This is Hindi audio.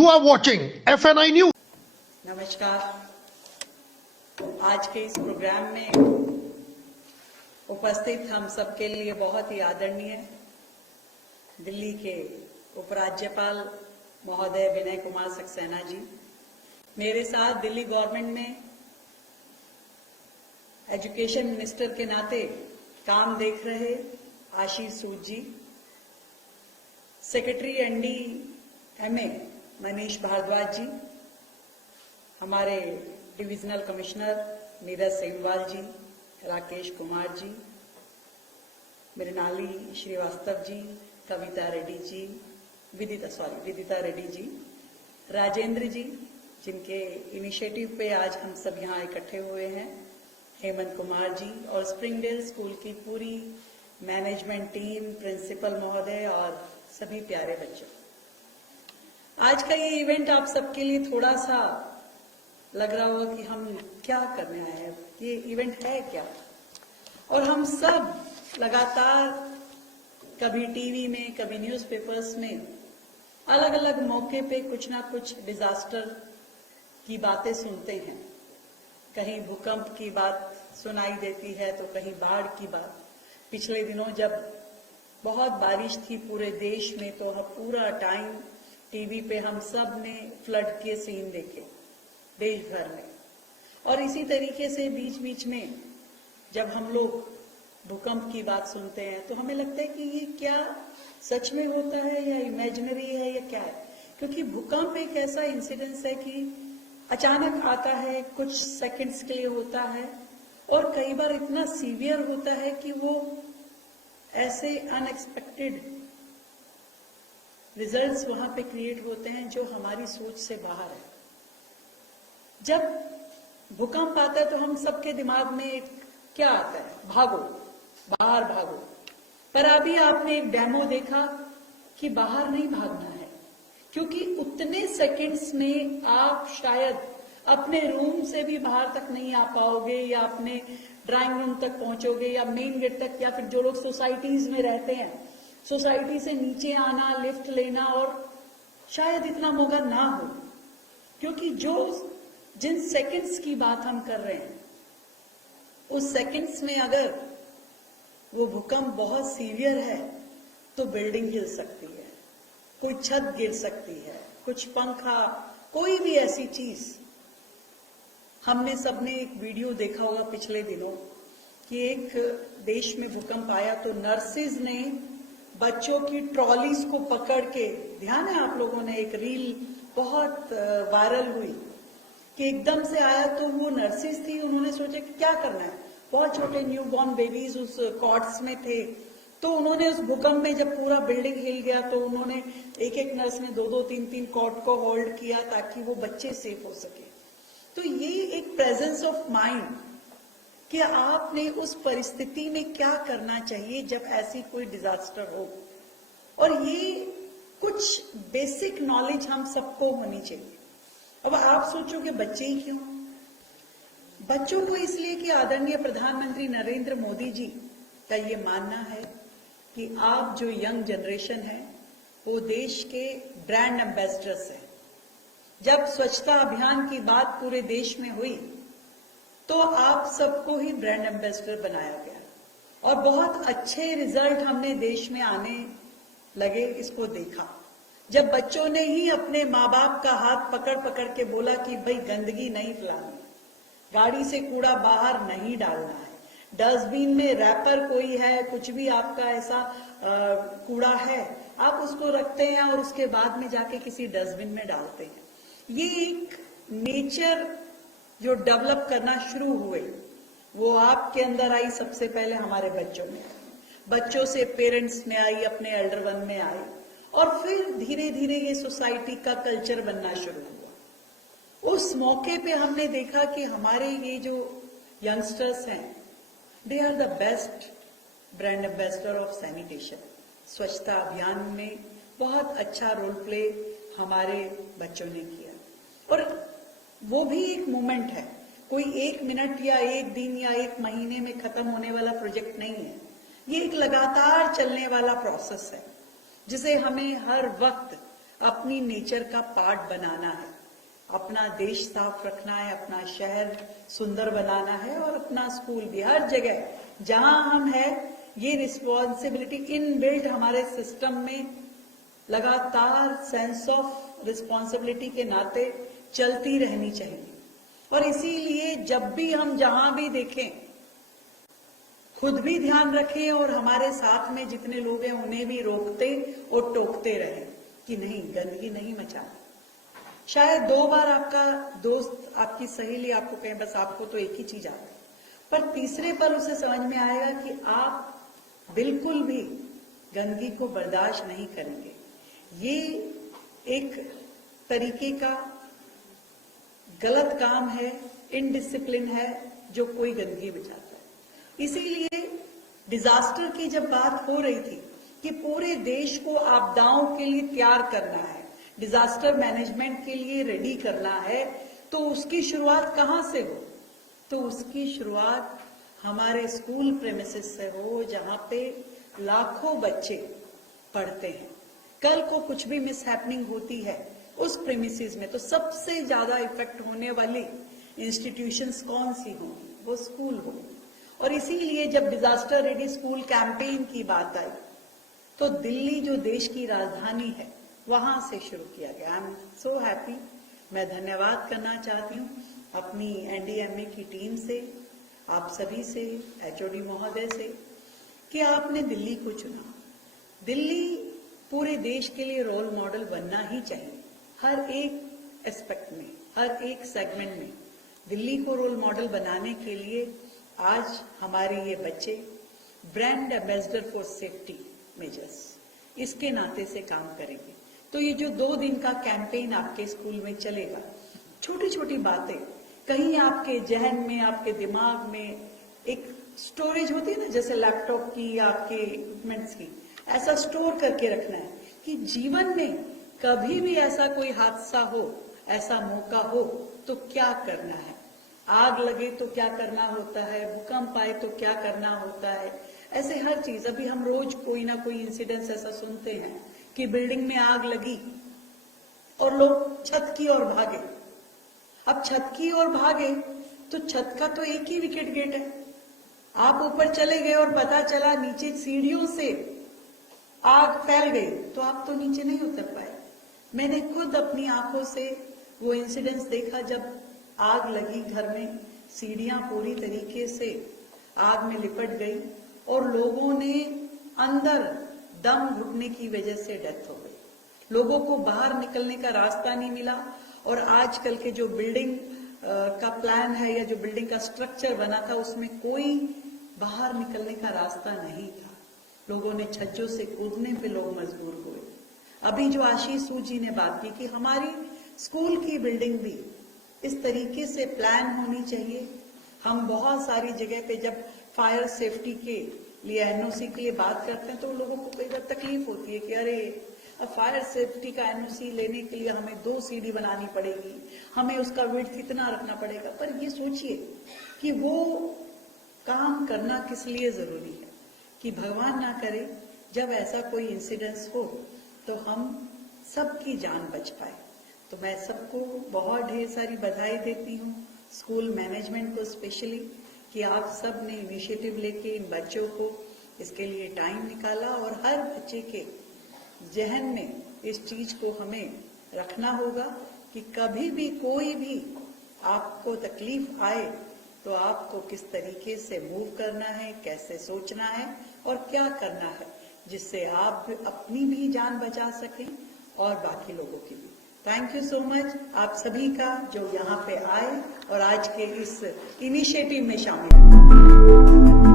You are watching FNI News. नमस्कार। आज के इस प्रोग्राम में उपस्थित हम सबके लिए बहुत ही आदरणीय दिल्ली के उपराज्यपाल महोदय विनय कुमार सक्सेना जी, मेरे साथ दिल्ली गवर्नमेंट में एजुकेशन मिनिस्टर के नाते काम देख रहे आशीष सूद जी, सेक्रेटरी NDMA मनीष भारद्वाज जी, हमारे डिविजनल कमिश्नर नीरज सेमवाल जी, राकेश कुमार जी, मृणाली श्रीवास्तव जी, कविता रेड्डी जी, विदिता रेड्डी जी, राजेंद्र जी, जिनके इनिशिएटिव पे आज हम सब यहाँ इकट्ठे हुए हैं, हेमंत कुमार जी और स्प्रिंगडेल स्कूल की पूरी मैनेजमेंट टीम, प्रिंसिपल महोदय और सभी प्यारे बच्चों। आज का ये इवेंट आप सबके लिए थोड़ा सा लग रहा होगा कि हम क्या करने आए हैं, ये इवेंट है क्या। और हम सब लगातार कभी टीवी में, कभी न्यूज़पेपर्स में अलग अलग मौके पे कुछ ना कुछ डिजास्टर की बातें सुनते हैं। कहीं भूकंप की बात सुनाई देती है तो कहीं बाढ़ की बात। पिछले दिनों जब बहुत बारिश थी पूरे देश में तो पूरा टाइम टीवी पे हम सब ने फ्लड के सीन देखे देश भर में। और इसी तरीके से बीच बीच में जब हम लोग भूकंप की बात सुनते हैं तो हमें लगता है कि ये क्या सच में होता है या इमेजिनरी है या क्या है, क्योंकि भूकंप एक ऐसा इंसिडेंस है कि अचानक आता है, कुछ सेकंड्स के लिए होता है और कई बार इतना सीवियर होता है कि वो ऐसे अनएक्सपेक्टेड रिजल्ट्स वहां पे क्रिएट होते हैं जो हमारी सोच से बाहर है। जब भूकंप आता है तो हम सबके दिमाग में एक क्या आता है, भागो, बाहर भागो। पर अभी आपने एक डेमो देखा कि बाहर नहीं भागना है, क्योंकि उतने सेकंड्स में आप शायद अपने रूम से भी बाहर तक नहीं आ पाओगे या अपने ड्राइंग रूम तक पहुंचोगे या मेन गेट तक, या फिर जो लोग सोसाइटीज में रहते हैं सोसाइटी से नीचे आना, लिफ्ट लेना, और शायद इतना मौका ना हो, क्योंकि जिन सेकंड्स की बात हम कर रहे हैं उस सेकंड्स में अगर वो भूकंप बहुत सीवियर है तो बिल्डिंग हिल सकती है, कोई छत गिर सकती है, कुछ पंखा, कोई भी ऐसी चीज। हमने सबने एक वीडियो देखा होगा पिछले दिनों कि एक देश में भूकंप आया तो नर्सेज ने बच्चों की ट्रॉलीज को पकड़ के, ध्यान है आप लोगों ने, एक रील बहुत वायरल हुई कि एकदम से आया तो वो नर्सेज थी, उन्होंने सोचा कि क्या करना है, बहुत छोटे न्यूबॉर्न बेबीज उस कॉट्स में थे, तो उन्होंने उस भूकंप में जब पूरा बिल्डिंग हिल गया तो उन्होंने एक एक नर्स ने दो तीन कॉट को होल्ड किया ताकि वो बच्चे सेफ हो सके। तो ये एक प्रेजेंस ऑफ माइंड कि आपने उस परिस्थिति में क्या करना चाहिए जब ऐसी कोई डिजास्टर हो, और ये कुछ बेसिक नॉलेज हम सबको होनी चाहिए। अब आप सोचोगे बच्चे ही क्यों? बच्चों को इसलिए कि आदरणीय प्रधानमंत्री नरेंद्र मोदी जी का ये मानना है कि आप जो यंग जनरेशन है वो देश के ब्रांड एम्बेसडर्स हैं। जब स्वच्छता अभियान की बात पूरे देश में हुई तो आप सबको ही ब्रांड एम्बेसडर बनाया गया और बहुत अच्छे रिजल्ट हमने देश में आने लगे। इसको देखा जब बच्चों ने ही अपने माँ बाप का हाथ पकड़ पकड़ के बोला कि भाई गंदगी नहीं फैलानी, गाड़ी से कूड़ा बाहर नहीं डालना है, डस्टबिन में रैपर कोई है, कुछ भी आपका ऐसा कूड़ा है आप उसको रखते हैं और उसके बाद में जाके किसी डस्टबिन में डालते हैं। ये एक नेचर जो डेवलप करना शुरू हुए वो आपके अंदर आई, सबसे पहले हमारे बच्चों में, बच्चों से पेरेंट्स में आई, अपने एल्डर वन में आई, और फिर धीरे धीरे ये सोसाइटी का कल्चर बनना शुरू हुआ। उस मौके पे हमने देखा कि हमारे ये जो यंगस्टर्स हैं they are the best brand ambassador of sanitation. स्वच्छता अभियान में बहुत अच्छा रोल प्ले हमारे बच्चों ने किया, और वो भी एक मोमेंट है, कोई 1 मिनट या 1 दिन या 1 महीने में खत्म होने वाला प्रोजेक्ट नहीं है। ये एक लगातार चलने वाला प्रोसेस है जिसे हमें हर वक्त अपनी नेचर का पार्ट बनाना है, अपना देश साफ रखना है, अपना शहर सुंदर बनाना है और अपना स्कूल भी, हर जगह जहां हम है, ये रिस्पॉन्सिबिलिटी इनबिल्ट हमारे सिस्टम में लगातार सेंस ऑफ रिस्पॉन्सिबिलिटी के नाते चलती रहनी चाहिए। और इसीलिए जब भी हम जहां भी देखें, खुद भी ध्यान रखें और हमारे साथ में जितने लोग हैं उन्हें भी रोकते और टोकते रहें कि नहीं, गंदगी नहीं मचानी। शायद 2 बार आपका दोस्त, आपकी सहेली आपको कहे बस आपको तो एक ही चीज आता है, पर तीसरे पर उसे समझ में आएगा कि आप बिल्कुल भी गंदगी को बर्दाश्त नहीं करेंगे। ये एक तरीके का गलत काम है, इनडिसिप्लिन है जो कोई गंदगी बचाता है। इसीलिए डिजास्टर की जब बात हो रही थी कि पूरे देश को आपदाओं के लिए तैयार करना है, डिजास्टर मैनेजमेंट के लिए रेडी करना है, तो उसकी शुरुआत कहां से हो? तो उसकी शुरुआत हमारे स्कूल प्रेमिसेस से हो, जहां पे लाखों बच्चे पढ़ते हैं। कल को कुछ भी मिस हैपनिंग होती है उस प्रेमिसेस में, तो सबसे ज्यादा इफेक्ट होने वाली इंस्टीट्यूशंस कौन सी होंगी? वो स्कूल होंगी। और इसीलिए जब डिजास्टर रेडी स्कूल कैंपेन की बात आई तो दिल्ली जो देश की राजधानी है वहां से शुरू किया गया। I am so happy. मैं धन्यवाद करना चाहती हूँ अपनी एनडीएमए की टीम से, आप सभी से, एचओडी महोदय से, कि आपने दिल्ली को चुना। दिल्ली पूरे देश के लिए रोल मॉडल बनना ही चाहिए, हर एक एस्पेक्ट में, हर एक सेगमेंट में। दिल्ली को रोल मॉडल बनाने के लिए आज हमारे ये बच्चे brand ambassador for safety measures इसके नाते से काम करेंगे। तो ये जो 2 दिन का कैंपेन आपके स्कूल में चलेगा, छोटी छोटी बातें कहीं आपके जहन में, आपके दिमाग में एक स्टोरेज होती है ना, जैसे लैपटॉप की या आपके इक्विपमेंट्स की, ऐसा स्टोर करके रखना है कि जीवन में कभी भी ऐसा कोई हादसा हो, ऐसा मौका हो तो क्या करना है। आग लगे तो क्या करना होता है, भूकंप आए तो क्या करना होता है, ऐसे हर चीज। अभी हम रोज कोई ना कोई इंसिडेंस ऐसा सुनते हैं कि बिल्डिंग में आग लगी और लोग छत की ओर भागे। अब छत की ओर भागे तो छत का तो एक ही विकेट गेट है। आप ऊपर चले गए और पता चला नीचे सीढ़ियों से आग फैल गई तो आप तो नीचे नहीं उतर पाए। मैंने खुद अपनी आंखों से वो इंसिडेंट्स देखा जब आग लगी घर में, सीढ़ियां पूरी तरीके से आग में लिपट गई और लोगों ने अंदर दम घुटने की वजह से डेथ हो गई। लोगों को बाहर निकलने का रास्ता नहीं मिला। और आजकल के जो बिल्डिंग का प्लान है या जो बिल्डिंग का स्ट्रक्चर बना था उसमें कोई बाहर निकलने का रास्ता नहीं था। लोगों ने छज्जों से कूदने पे लोग मजबूर हुए। अभी जो आशीष सूद जी ने बात की कि हमारी स्कूल की बिल्डिंग भी इस तरीके से प्लान होनी चाहिए। हम बहुत सारी जगह पे जब फायर सेफ्टी के लिए एनओसी के लिए बात करते हैं तो लोगों को कई बार तकलीफ होती है कि अरे अब फायर सेफ्टी का एनओसी लेने के लिए हमें 2 सीढ़ी बनानी पड़ेगी, हमें उसका विड्थ इतना रखना पड़ेगा। पर ये सोचिए कि वो काम करना किस लिए जरूरी है कि भगवान ना करे जब ऐसा कोई इंसिडेंस हो तो हम सबकी जान बच पाए। तो मैं सबको बहुत ढेर सारी बधाई देती हूँ, स्कूल मैनेजमेंट को स्पेशली, कि आप सब ने इनिशिएटिव लेके इन बच्चों को इसके लिए टाइम निकाला। और हर बच्चे के जहन में इस चीज को हमें रखना होगा कि कभी भी कोई भी आपको तकलीफ आए तो आपको किस तरीके से मूव करना है, कैसे सोचना है और क्या करना है जिससे आप अपनी भी जान बचा सकें और बाकी लोगों की भी। थैंक यू सो मच आप सभी का जो यहाँ पे आए और आज के इस इनिशिएटिव में शामिल हुए।